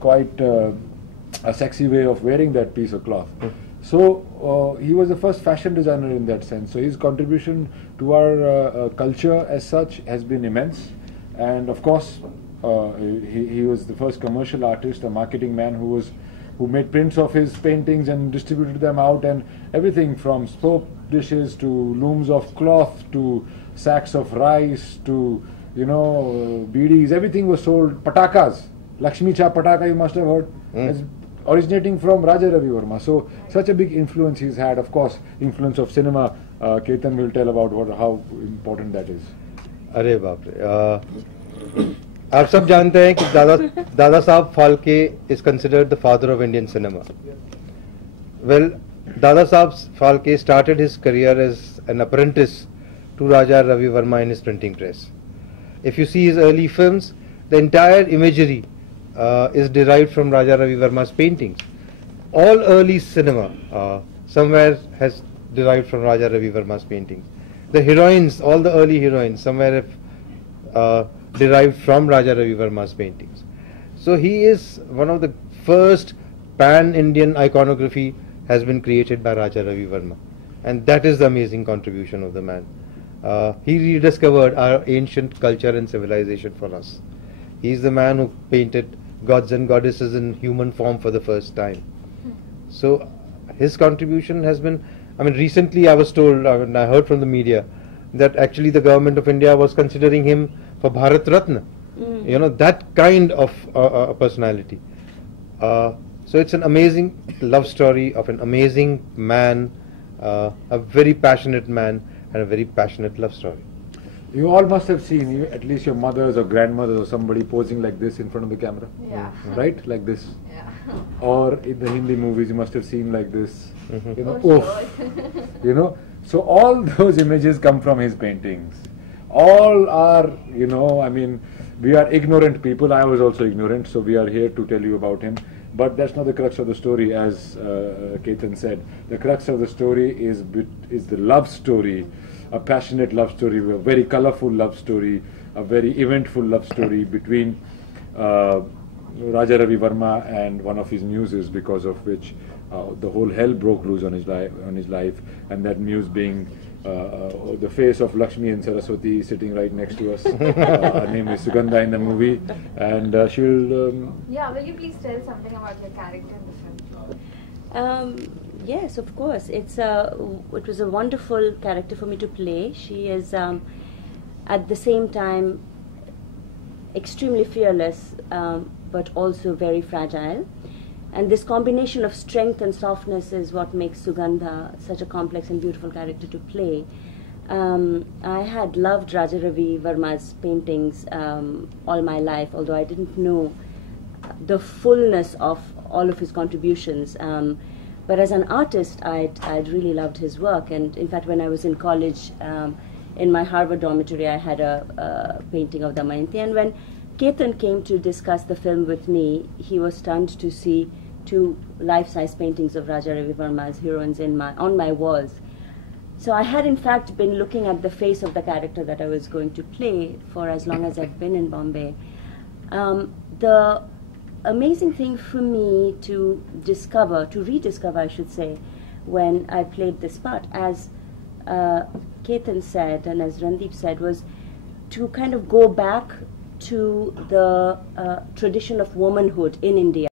quite a sexy way of wearing that piece of cloth. So he was the first fashion designer in that sense. So his contribution to our culture as such has been immense. And of course, he was the first commercial artist, a marketing man who made prints of his paintings and distributed them out, and everything from soap dishes to looms of cloth to sacks of rice to beedies. Everything was sold. Patakas, Lakshmi Cha Pataka, you must have heard, is originating from Raja Ravi Verma. So such a big influence he's had. Of course, influence of cinema. Ketan will tell about how important that is. अरे बाप रे, आप सब जानते हैं कि Dada Saheb Phalke is considered the father of Indian cinema. Well, Dada Saheb Phalke started his career as an apprentice to Raja Ravi Verma in his printing press. If you see his early films, the entire imagery is derived from Raja Ravi Verma's paintings. All early cinema somewhere has derived from Raja Ravi Verma's paintings. The heroines, all the early heroines, somewhere have derived from Raja Ravi Verma's paintings. So he is one of the first pan-Indian iconography has been created by Raja Ravi Verma, and that is the amazing contribution of the man. He rediscovered our ancient culture and civilization for us. He is the man who painted gods and goddesses in human form for the first time. So his contribution has been, recently I was told, I heard from the media, that actually the government of India was considering him for Bharat Ratna. That kind of personality. So it's an amazing love story of an amazing man, a very passionate man, and a very passionate love story. You all must have seen, at least your mothers or grandmothers or somebody posing like this in front of the camera. Yeah. Right? Like this. Yeah. Or in the Hindi movies you must have seen like this. Sure. So all those images come from his paintings. All are, we are ignorant people. I was also ignorant, so we are here to tell you about him. But that's not the crux of the story, as Ketan said. The crux of the story is the love story, a passionate love story, a very colorful love story, a very eventful love story between Raja Ravi Verma and one of his muses, because of which the whole hell broke loose on his life, and that muse being the face of Lakshmi and Saraswati sitting right next to us. Her name is Sugandha in the movie, and she'll... Yeah, will you please tell something about your character in the film? Yes, of course. It was a wonderful character for me to play. She is at the same time extremely fearless, but also very fragile. And this combination of strength and softness is what makes Sugandha such a complex and beautiful character to play. I had loved Raja Ravi Verma's paintings all my life, although I didn't know the fullness of all of his contributions. But as an artist, I'd really loved his work. And in fact, when I was in college, in my Harvard dormitory, I had a painting of Damayanti. And when Ketan came to discuss the film with me, he was stunned to see two life-size paintings of Raja Ravi Verma's heroines on my walls. So I had in fact been looking at the face of the character that I was going to play for as long as I've been in Bombay. The amazing thing for me to rediscover I should say, when I played this part, as Ketan said and as Randeep said, was to kind of go back to the tradition of womanhood in India.